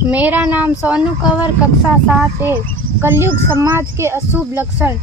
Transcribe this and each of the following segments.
मेरा नाम सोनू कंवर, कक्षा 7A। कलयुग समाज के अशुभ लक्षण।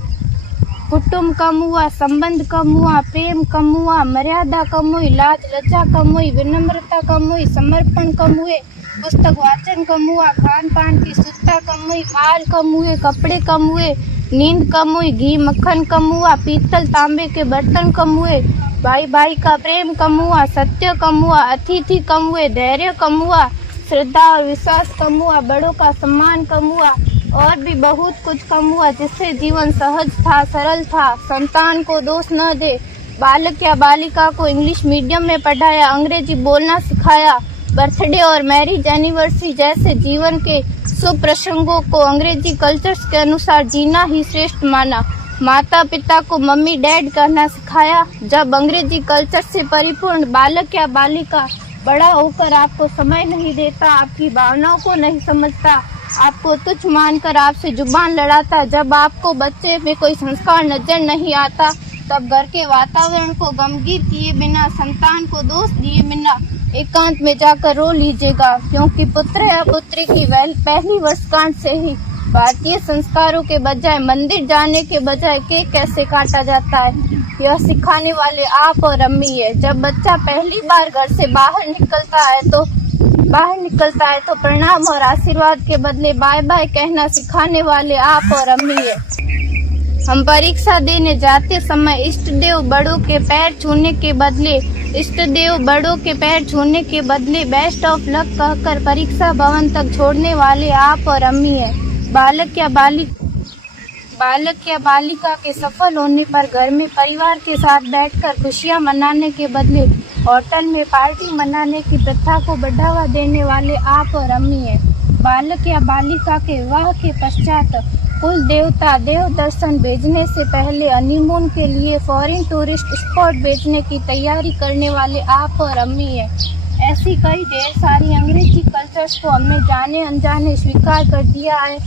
कुटुंब कम हुआ, संबंध कम हुआ, प्रेम कम हुआ, मर्यादा कम हुई, लाज लज्जा कम हुई, विनम्रता कम हुई, समर्पण कम हुए, पुस्तक वाचन कम हुआ, खान पान की शुद्धता कम हुई, बाल कम हुए, कपड़े कम हुए, नींद कम हुई, घी मक्खन कम हुआ, पीतल तांबे के बर्तन कम हुए, भाई भाई का प्रेम कम हुआ, सत्य कम हुआ, अतिथि कम हुए, धैर्य कम हुआ, श्रद्धा और विश्वास कम हुआ, बड़ों का सम्मान कम हुआ और भी बहुत कुछ कम हुआ, जिससे जीवन सहज था, सरल था। संतान को दोष न दे। बालक या बालिका को इंग्लिश मीडियम में पढ़ाया, अंग्रेजी बोलना सिखाया, बर्थडे और मैरिज एनिवर्सरी जैसे जीवन के शुभ प्रसंगों को अंग्रेजी कल्चर्स के अनुसार जीना ही श्रेष्ठ माना। माता पिता को मम्मी डैड कहना सिखाया। जब अंग्रेजी कल्चर से परिपूर्ण बालक या बालिका बड़ा होकर आपको समय नहीं देता, आपकी भावनाओं को नहीं समझता, आपको तुच्छ मानकर आपसे जुबान लड़ाता, जब आपको बच्चे में कोई संस्कार नजर नहीं आता, तब घर के वातावरण को गमगीन किए बिना, संतान को दोष दिए बिना एकांत में जाकर रो लीजिएगा, क्योंकि पुत्र या पुत्री की पहली वर्षगांठ से ही भारतीय संस्कारों के बजाय मंदिर जाने के बजाय केक कैसे काटा जाता है, यह सिखाने वाले आप और अम्मी है। जब बच्चा पहली बार घर से बाहर निकलता है तो प्रणाम और आशीर्वाद के बदले बाय बाय कहना सिखाने वाले आप और अम्मी है। हम परीक्षा देने जाते समय इष्ट देव बड़ों के पैर छूने के बदले बेस्ट ऑफ लक कहकर परीक्षा भवन तक छोड़ने वाले आप और अम्मी है। बालक या बालिका के सफल होने पर घर में परिवार के साथ बैठकर खुशियां मनाने के बदले होटल में पार्टी मनाने की प्रथा को बढ़ावा देने वाले आप और अम्मी हैं। बालक या बालिका के विवाह के पश्चात कुल देवता देव दर्शन भेजने से पहले हनीमून के लिए फॉरेन टूरिस्ट स्पॉट भेजने की तैयारी करने वाले आप और अम्मी हैं। ऐसी कई ढेर सारी अंग्रेजी कल्चर्स को हमने जाने अनजाने स्वीकार कर दिया है।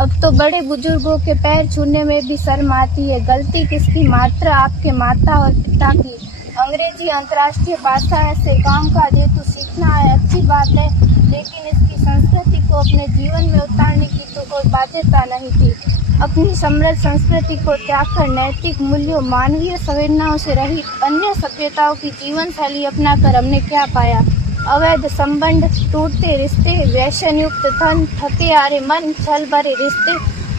अब तो बड़े बुजुर्गों के पैर छूने में भी शर्म आती है। गलती किसकी? मात्र आपके माता और पिता की। अंग्रेजी अंतर्राष्ट्रीय भाषा है, से काम काज हेतु सीखना है, अच्छी बात है, लेकिन इसकी संस्कृति को अपने जीवन में उतारने की तो कोई बाध्यता नहीं थी। अपनी समृद्ध संस्कृति को त्याग कर नैतिक मूल्यों, मानवीय संवेदनाओं से रहित अन्य सभ्यताओं की जीवन शैली अपना कर हमने क्या पाया? अवैध संबंध, टूटते रिश्ते, व्यसन युक्त धन, थके हारे मन, छल भरे रिश्ते,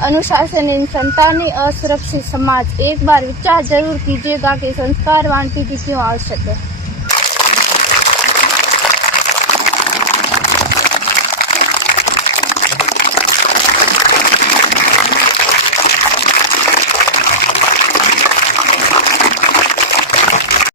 अनुशासनहीन संतानें, असुरक्षित समाज। एक बार विचार जरूर कीजिएगा कि संस्कारवान पीढ़ी क्यों आवश्यक है।